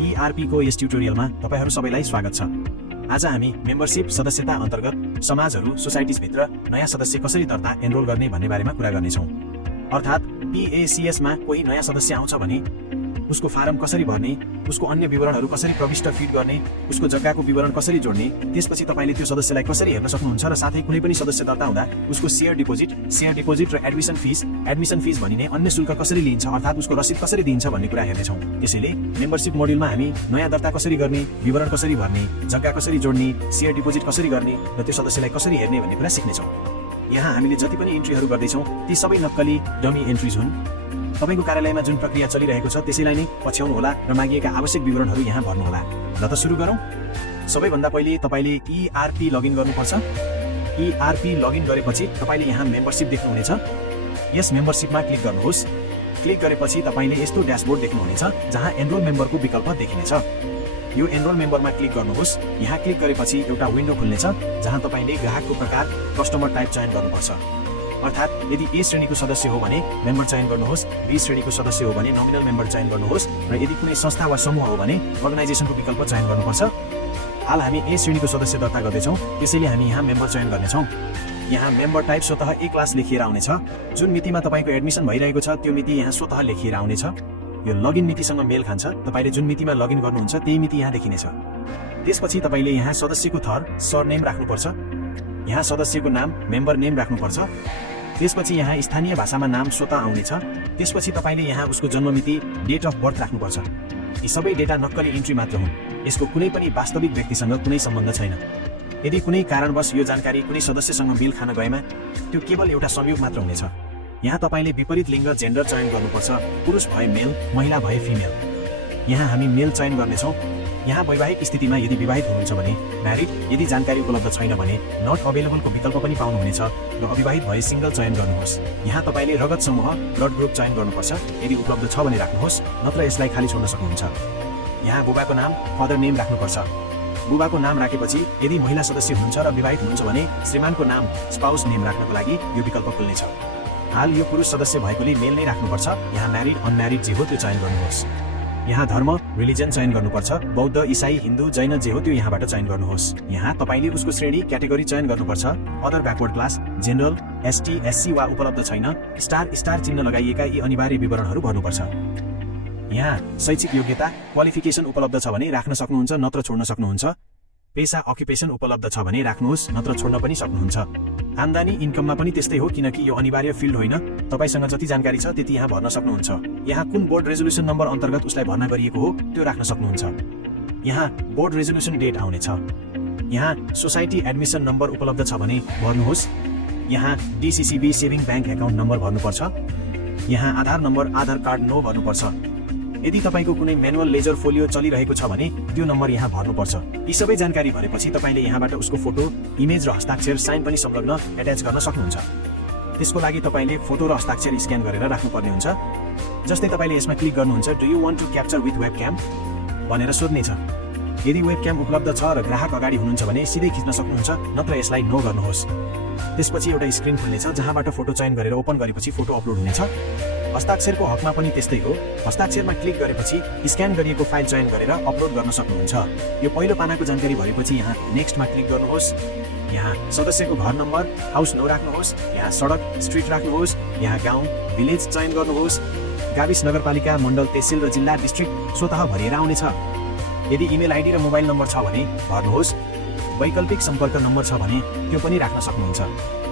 ERP को यस ट्युटोरियलमा तपाईहरु सबैलाई स्वागत छ। आज हामी मेम्बरशिप सदस्यता अन्तर्गत समाजहरू सोसाइटिज भित्र नयाँ सदस्य कसरी दर्ता एनरोल गर्ने भन्ने बारेमा कुरा गर्नेछौँ। अर्थात् PACS मा कोही नयाँ सदस्य आउँछ भने उसको फारम कसरी भर्ने, उसको अन्य विवरणहरू कसरी प्रविष्ट फिड गर्ने, उसको जग्गाको विवरण कसरी जोड्ने, त्यसपछि तपाईले त्यो सदस्यलाई कसरी हेर्न सक्नुहुन्छ र साथै कुनै पनि सदस्य दर्ता हुँदा उसको शेयर डिपोजिट र एडमिसन फिस भनिने अन्य शुल्क कसरी लिइन्छ अर्थात् उसको रसिद कसरी दिइन्छ भन्ने कुरा हेर्नेछौँ। त्यसैले मेम्बरशिप मोड्युलमा हामी नयाँ दर्ता कसरी गर्ने, विवरण कसरी भर्ने, जग्गा कसरी जोड्ने, शेयर डिपोजिट कसरी गर्ने र त्यो सदस्यलाई कसरी हेर्ने भन्ने कुरा सिक्नेछौँ। यहाँ हामीले जति पनि इन्ट्रीहरू गर्दैछौँ ती सबै नक्कली डमी एन्ट्रीज हुन्। तपाईको कार्यालयमा जुन प्रक्रिया चलिरहेको छ त्यसैलाई नै पछ्याउनु होला र मागिएका आवश्यक विवरणहरू यहाँ भर्नु होला। ल त सुरु गरौँ। सबैभन्दा पहिले तपाईले ERP लगइन गर्नुपर्छ। ERP लगइन गरेपछि तपाईले यहाँ मेम्बरशिप देख्नुहुनेछ। यस मेम्बरशिपमा क्लिक गर्नुहोस्। क्लिक गरेपछि तपाईले यस्तो ड्याशबोर्ड देख्नुहुनेछ जहाँ एनरोल मेम्बरको विकल्प देखिनेछ। यो एनरोल मेम्बरमा क्लिक गर्नुहोस्। यहाँ क्लिक गरेपछि एउटा विन्डो खुल्नेछ जहाँ तपाईले ग्राहकको प्रकार कस्टमर टाइप चयन गर्नुपर्छ। अर्थात् यदि A श्रेणीको सदस्य हो भने मेम्बर चयन गर्नुहोस्, B श्रेणीको सदस्य हो भने नोमिनल मेम्बर चयन गर्नुहोस् र यदि कुनै संस्था वा समूह हो भने अर्गनाइजेसनको विकल्प चयन गर्नुपर्छ। हाल हामी A श्रेणीको सदस्य दर्ता गर्दैछौँ, त्यसैले हामी यहाँ मेम्बर चयन गर्नेछौँ। यहाँ मेम्बर टाइप स्वतः A क्लास लेखिएर आउनेछ। जुन मितिमा तपाईको एडमिसन भइरहेको छ त्यो मिति यहाँ स्वतः लेखिएर आउनेछ। यो लगइन मितिसँग मेल खान्छ। तपाईले जुन मितिमा लगइन गर्नुहुन्छ त्यही मिति यहाँ देखिनेछ। त्यसपछि तपाईले यहाँ सदस्यको थर सरनेम राख्नुपर्छ। यहाँ सदस्यको नाम मेम्बर नेम राख्नुपर्छ। त्यसपछि यहाँ स्थानीय भाषामा नाम स्वतः आउनेछ। त्यसपछि तपाईले यहाँ उसको जन्ममिति डेट अफ बर्थ राख्नुपर्छ। यी सबै डेटा नक्कली इन्ट्री मात्र हुन्। यसको कुनै पनि वास्तविक व्यक्तिसँग कुनै सम्बन्ध छैन। यदि कुनै कारणवश यो जानकारी कुनै सदस्यसँग मेल खान गएमा त्यो केवल एउटा संयोग मात्र हुनेछ। यहाँ तपाईले विपरीत लिङ्ग जेन्डर चयन गर्नुपर्छ। पुरुष भए मेल, महिला भए फिमेल। यहाँ हामी मेल चयन गर्नेछौँ। यहाँ वैवाहिक स्थितिमा यदि विवाहित हुनुहुन्छ भने म्यारिड, यदि जानकारी उपलब्ध छैन भने नट अवेलेबलको विकल्प पनि पाउनुहुनेछ र अविवाहित भए सिंगल चयन गर्नुहोस्। यहाँ तपाईले रगत समूह ब्लड ग्रुप चयन गर्नुपर्छ। यदि उपलब्ध छ भने राख्नुहोस्, नत्र यसलाई खाली छोड्न सक्नुहुन्छ। यहाँ बुबाको नाम फादर नेम राख्नुपर्छ। बुबाको नाम राखेपछि यदि महिला सदस्य हुनुहुन्छ र विवाहित हुनुहुन्छ भने श्रीमानको नाम स्पाउस नेम राख्नको लागि यो विकल्प खुल्नेछ। हाल यो पुरुष सदस्य भएकोले मेल नै राख्नुपर्छ। यहाँ म्यारिड अनम्यारिड जे हो त्यो चयन गर्नुहोस्। यहाँ धर्म रिलिजन चयन गर्नुपर्छ। बौद्ध, इसाई, हिन्दू, जैन जे हो त्यो यहाँबाट चयन गर्नुहोस्। यहाँ तपाईले उसको श्रेणी क्याटेगोरी चयन गर्नुपर्छ। Other backward class, general, ST, SC वा उपलब्ध छैन स्टार चिन्ह लगाइएका यी अनिवार्य विवरणहरू भर्नुपर्छ। यहाँ शैक्षिक योग्यता क्वालिफिकेसन उपलब्ध छ भने राख्न सक्नुहुन्छ नत्र छोड्न सक्नुहुन्छ। पेसा अक्युपेसन उपलब्ध छ भने राख्नुहोस् नत्र छोड्न पनि सक्नुहुन्छ। आम्दानी इन्कममा पनि त्यस्तै हो किनकि यो अनिवार्य फिल्ड होइन। तपाईसँग जति जानकारी छ त्यति यहाँ भर्न सक्नुहुन्छ। यहाँ कुन बोर्ड रेजोल्युसन नम्बर अन्तर्गत उसलाई भर्ना गरिएको हो त्यो राख्न सक्नुहुन्छ। यहाँ बोर्ड रेजोल्युसन डेट आउनेछ। यहाँ सोसाइटी एडमिसन नम्बर उपलब्ध छ भने भर्नुहोस्। यहाँ DCCB saving bank account number भर्नुपर्छ। यहाँ Aadhaar number Aadhaar card no भर्नुपर्छ। यदि तपाईको कुनै म्यानुअल लेजर फोलियो चलिरहेको छ भने त्यो नम्बर यहाँ भर्नुपर्छ। यी सबै जानकारी भरेपछि तपाईले यहाँबाट उसको फोटो, इमेज र हस्ताक्षर साइन पनि संलग्न एट्याच गर्न सक्नुहुन्छ। त्यसको लागि तपाईले फोटो र हस्ताक्षर स्क्यान गरेर राख्नुपर्ने हुन्छ। जस्तै तपाईले यसमा क्लिक गर्नुहुन्छ do you want to capture with webcam भनेर सोध्नेछ। यदि वेबक्याम उपलब्ध छ र ग्राहक अगाडि हुनुहुन्छ भने सिधै खिच्न सक्नुहुन्छ नत्र यसलाई नो गर्नुहोस्। त्यसपछि एउटा स्क्रिन खुल्नेछ जहाँबाट फोटो चयन गरेर ओपन गरेपछि फोटो अपलोड हुनेछ। हस्ताक्षरको हकमा पनि त्यस्तै हो। हस्ताक्षरमा क्लिक गरेपछि स्क्यान गरिएको फाइल चयन गरेर अपलोड गर्न सक्नुहुन्छ। यो पहिलो पानाको जानकारी भएपछि यहाँ नेक्स्टमा क्लिक गर्नुहोस्। यहाँ सदस्यको घर नम्बर हाउस नो राख्नुहोस्। यहाँ सडक स्ट्रिट राख्नुहोस्। यहाँ गाउँ भिलेज चयन गर्नुहोस्। गाविस नगरपालिका मण्डल तहसिल र जिल्ला डिस्ट्रिक्ट स्वतः भरिएर आउनेछ। यदि इमेल आइडी र मोबाइल नम्बर छ भने भर्नुहोस्। वैकल्पिक सम्पर्क नम्बर छ भने त्यो पनि राख्न सक्नुहुन्छ।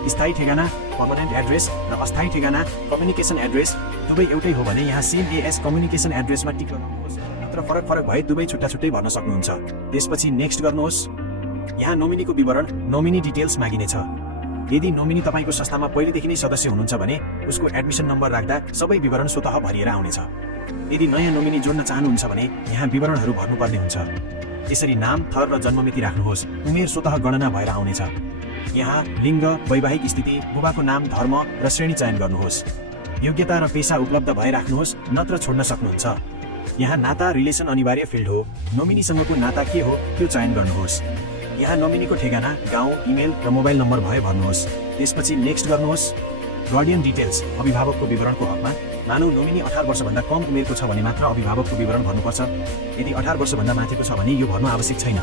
स्थायी ठेगाना पर्मानेन्ट एड्रेस र अस्थायी ठेगाना कम्युनिकेसन एड्रेस दुवै एउटै हो भने यहाँ सेम AS कम्युनिकेसन एड्रेसमा टिक लगाउनुहोस् नत्र फरक भए दुवै छुट्टै भर्न सक्नुहुन्छ। त्यसपछि नेक्स्ट गर्नुहोस्। यहाँ नोमिनीको विवरण नोमिनी डिटेल्स मागिनेछ। यदि नोमिनी तपाईको संस्थामा पहिलेदेखि नै सदस्य हुनुहुन्छ भने उसको एडमिसन नम्बर राख्दा सबै विवरण स्वतः भरिएर आउनेछ। यदि नयाँ नोमिनी जोड्न चाहनुहुन्छ भने यहाँ विवरणहरू भर्नुपर्ने हुन्छ। यसरी नाम, थर र जन्ममिति राख्नुहोस्। उमेर स्वतः गणना भएर आउनेछ। यहाँ लिङ्ग, वैवाहिक स्थिति, बुबाको नाम, धर्म र श्रेणी चयन गर्नुहोस्। योग्यता र पेसा उपलब्ध भए राख्नुहोस् नत्र छोड्न सक्नुहुन्छ। यहाँ नाता रिलेसन अनिवार्य फिल्ड हो। नोमिनीसँगको नाता के हो त्यो चयन गर्नुहोस्। यहाँ नोमिनीको ठेगाना, गाउँ, इमेल र मोबाइल नम्बर भए भर्नुहोस्। त्यसपछि नेक्स्ट गर्नुहोस्। गार्डियन डिटेल्स अभिभावकको विवरणको हकमा मानौ नोमिनी 18 वर्षभन्दा कम उमेरको छ भने मात्र अभिभावकको विवरण भर्नुपर्छ। यदि 18 वर्षभन्दा माथिको छ भने यो भर्नु आवश्यक छैन।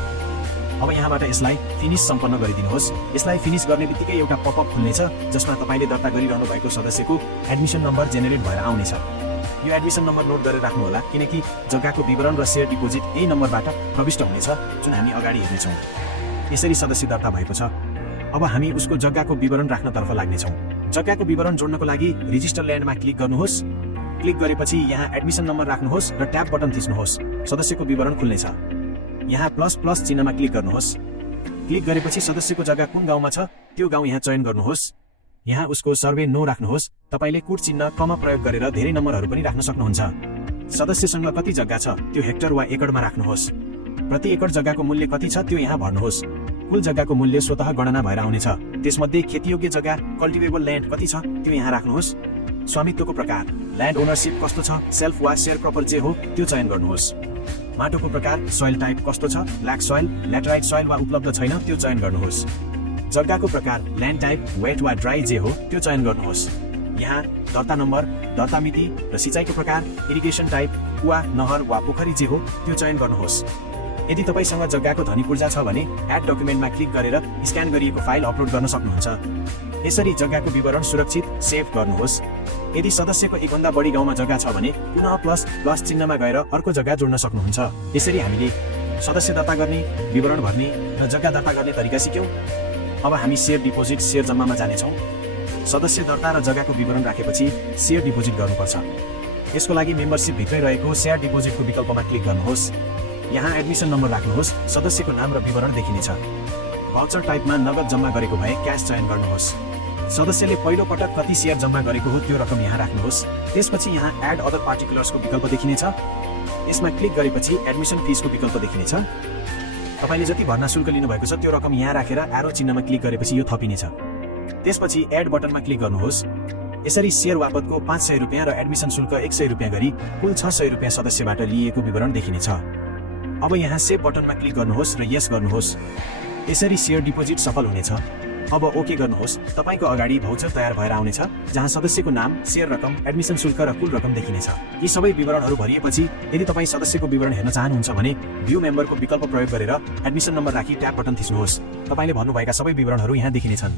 अब यहाँबाट यसलाई फिनिश सम्पन्न गरिदिनुहोस्। यसलाई फिनिश गर्ने बित्तिकै एउटा पपअप खुल्नेछ जसमा तपाईँले दर्ता गरिरहनु भएको सदस्यको एडमिसन नम्बर जेनेरेट भएर आउनेछ। यो एडमिसन नम्बर नोट गरेर राख्नुहोला किनकि जग्गाको विवरण र सेयर डिपोजिट यही नम्बरबाट प्रविष्ट हुनेछ जुन हामी अगाडि हेर्नेछौँ। यसरी सदस्य दर्ता भएको छ। अब हामी उसको जग्गाको विवरण राख्नतर्फ लाग्नेछौँ। जग्गाको विवरण जोड्नको लागि रजिस्टर ल्यान्डमा क्लिक गर्नुहोस्। क्लिक गरेपछि यहाँ एडमिसन नम्बर राख्नुहोस् र ट्याब बटन थिच्नुहोस्। सदस्यको विवरण खुल्नेछ। यहाँ प्लस चिन्हमा क्लिक गर्नुहोस्। क्लिक गरेपछि सदस्यको जग्गा कुन गाउँमा छ त्यो गाउँ यहाँ चयन गर्नुहोस्। यहाँ उसको सर्वे नो राख्नुहोस्। तपाईँले कुट चिन्ह कमा प्रयोग गरेर धेरै नम्बरहरू पनि राख्न सक्नुहुन्छ। सदस्यसँग कति जग्गा छ त्यो हेक्टर वा एकडमा राख्नुहोस्। प्रति एकड जग्गाको मूल्य कति छ त्यो यहाँ भर्नुहोस्। कुल जग्गाको मूल्य स्वतः गणना भएर आउनेछ। त्यसमध्ये खेतीयोग्य जग्गा कल्टिभेबल ल्यान्ड कति छ त्यो यहाँ राख्नुहोस्। स्वामित्वको प्रकार ल्यान्ड ओनरसिप कस्तो छ, सेल्फ वा शेयर प्रपर जे हो त्यो चयन गर्नुहोस्। माटोको प्रकार सोइल टाइप कस्तो छ, ब्ल्याक सोइल, ल्याटराइट सोइल वा उपलब्ध छैन त्यो चयन गर्नुहोस्। जग्गाको प्रकार ल्यान्ड टाइप वेट वा ड्राई जे हो त्यो चयन गर्नुहोस्। यहाँ दर्ता नम्बर, दर्ता मिति र सिँचाइको प्रकार इरिगेसन टाइप कुवा, नहर वा पोखरी जे हो त्यो चयन गर्नुहोस्। यदि तपाईँसँग जग्गाको धनी पूर्जा छ भने एड डकुमेन्टमा क्लिक गरेर स्क्यान गरिएको फाइल अपलोड गर्न सक्नुहुन्छ। यसरी जग्गाको विवरण सुरक्षित सेभ गर्नुहोस्। यदि सदस्यको एकभन्दा बढी गाउँमा जग्गा छ भने पुनः प्लस चिन्हमा गएर अर्को जग्गा जोड्न सक्नुहुन्छ। यसरी हामीले सदस्य दर्ता गर्ने, विवरण भर्ने र जग्गा दर्ता गर्ने तरिका सिक्यौँ। अब हामी सेयर डिपोजिट सेयर जम्मामा जानेछौँ। सदस्य दर्ता र जग्गाको विवरण राखेपछि सेयर डिपोजिट गर्नुपर्छ। यसको लागि मेम्बरसिप भित्रै रहेको सेयर डिपोजिटको विकल्पमा क्लिक गर्नुहोस्। यहाँ एडमिसन नम्बर राख्नुहोस्। सदस्यको नाम र विवरण देखिनेछ। भाउचर टाइपमा नगद जम्मा गरेको भए क्यास चयन गर्नुहोस्। सदस्यले पहिलो पटक कति सेयर जम्मा गरेको हो त्यो रकम यहाँ राख्नुहोस्। त्यसपछि यहाँ एड अदर पार्टिकुलर्सको विकल्प देखिनेछ। यसमा क्लिक गरेपछि एडमिसन फिसको विकल्प देखिनेछ। तपाईँले जति भर्ना शुल्क लिनुभएको छ त्यो रकम यहाँ राखेर एरो चिन्हमा क्लिक गरेपछि यो थपिनेछ। त्यसपछि एड बटनमा क्लिक गर्नुहोस्। यसरी सेयर वापतको 500 रुपियाँ र एडमिसन शुल्क 100 रुपियाँ गरी कुल 600 रुपियाँ सदस्यबाट लिएको विवरण देखिनेछ। अब यहाँ सेभ बटनमा क्लिक गर्नुहोस् र यस गर्नुहोस्। यसरी सेयर डिपोजिट सफल हुनेछ। अब ओके गर्नुहोस्। तपाईँको अगाडि भाउचर तयार भएर आउनेछ जहाँ सदस्यको नाम, सेयर रकम, एडमिसन शुल्क र कुल रकम देखिनेछ। यी सबै विवरणहरू भरिएपछि यदि तपाईँ सदस्यको विवरण हेर्न चाहनुहुन्छ भने भ्यू मेम्बरको विकल्प प्रयोग गरेर एडमिसन नम्बर राखी ट्याब बटन थिच्नुहोस्। तपाईँले भन्नुभएका सबै विवरणहरू यहाँ देखिनेछन्।